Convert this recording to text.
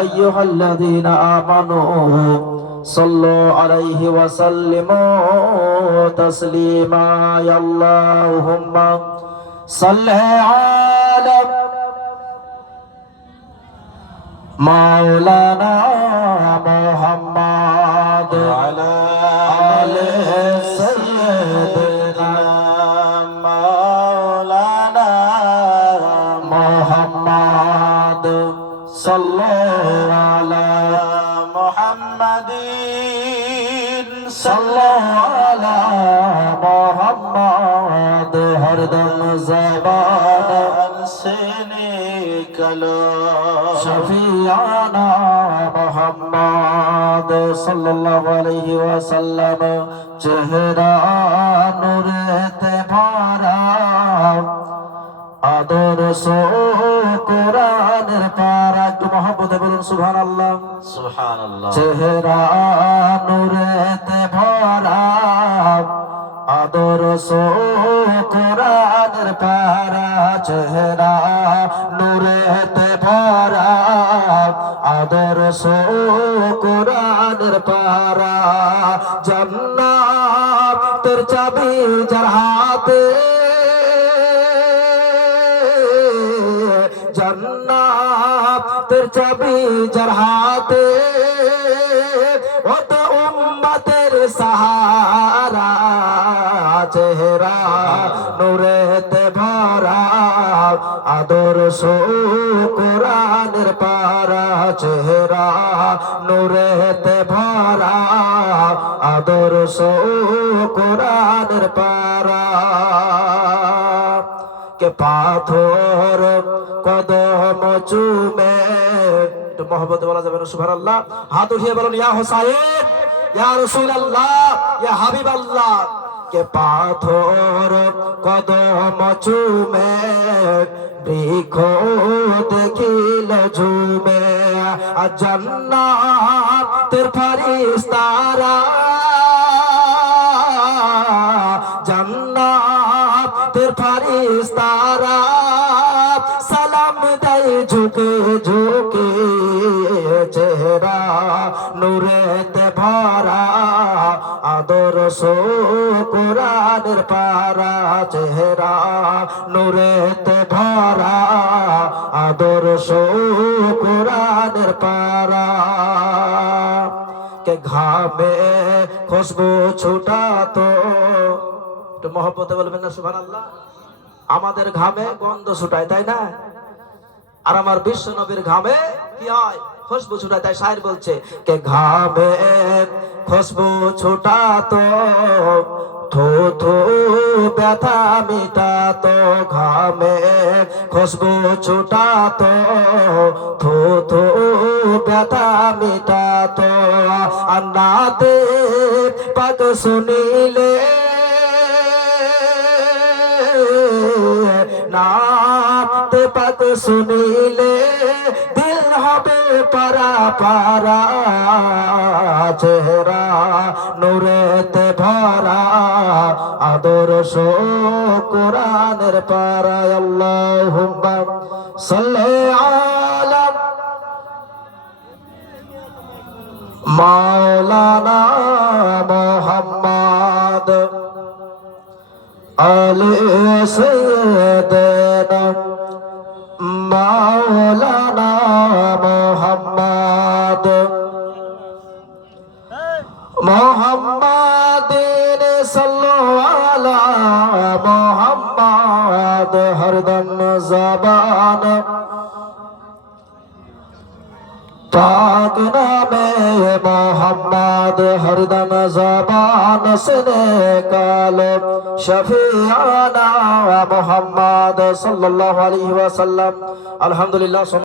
أيها الذين آمنوا صلوا عليه وسلموا تسليما يا اللهم صل على مولانا محمد وعلى آل سيدنا مولانا محمد صلى على محمد صلى على محمد हरदम ज़बान से निकलो शफियाना मोहम्मद सल्लल्लाहु अलैहि वसल्लम चेहरा नूरेते भरा आदर्श कुरानेर पारा একটু মহব্বতে বলুন সুবহানাল্লাহ সুবহানাল্লাহ চেহারা নূরেতে ভরা আদর্শ কোরআনের পারা চেহারা নূরেতে ভরা আদর্শ কোরআনের পারা জান্নাতের চাবি যার হাতে জান্নাতের চাবি যার হাতে ও তো উম্মতের সাহারা চেহারা নূরেতে ভরা আদর্শ কোরআনের পারা চেহারা নূরেতে ভরা আদর্শ কোরআনের পারা কে পাথর কদম চুমে একটু মহব্বতে বলা যাবে না সুবহানাল্লাহ হাত উঠিয়ে বলুন ইয়া হুসাইন ইয়া রাসূলুল্লাহ ইয়া হাবিবাল্লাহ কে পাথর কদম চুমে বৃক্ষ দেখিল ঝুমে জান্নাতের ফেরেশতারা জান্নাতের ফেরেশতারা সালাম দেয় ঝুঁকে ঝুঁকে চেহারা নূরেতে ভরা আদর্শ কোরআনের পারা চেহারা নূরেতে ভরা আদর্শ কোরআনের পারা কে ঘামে খুশবু ছুটাতো একটু মহব্বতে বলবেন না সুবহানাল্লাহ আমাদের ঘামে গন্ধ ছুটায় তাই না আর আমার বিশ্ব নবীর ঘামে কি হয় খুশবু ছুটায় তাই শায়ের বলছে কে ঘামে খুশবু ছুটাতো থো থো ব্যথা মিটাতো ঘামে খুশবু ছুটাতো থো থো ব্যথা মিটাতো আন্নাতে পাক শুনিলে নাতে পাক শুনিলে দিল হবে পারা পারা চেহারা নূরেতে ভরা আদর্শ কোরআনের পারা আল্লাহুম্মা সাল্লি আলা মাওলানা মুহাম্মদ আলে সাইয়্যিদানা মাওলানা মুহাম্মদ মুহাম্মাদিন সাল্লাল্লাহু আলা মুহাম্মদ হরদম জবান पाक नामे मोहम्मद हरदम ज़बान से निकालो शफीआना मोहम्मद सल्लल्लाहु अलैहि वसल्लम अल्हम्दुलिल्लाह।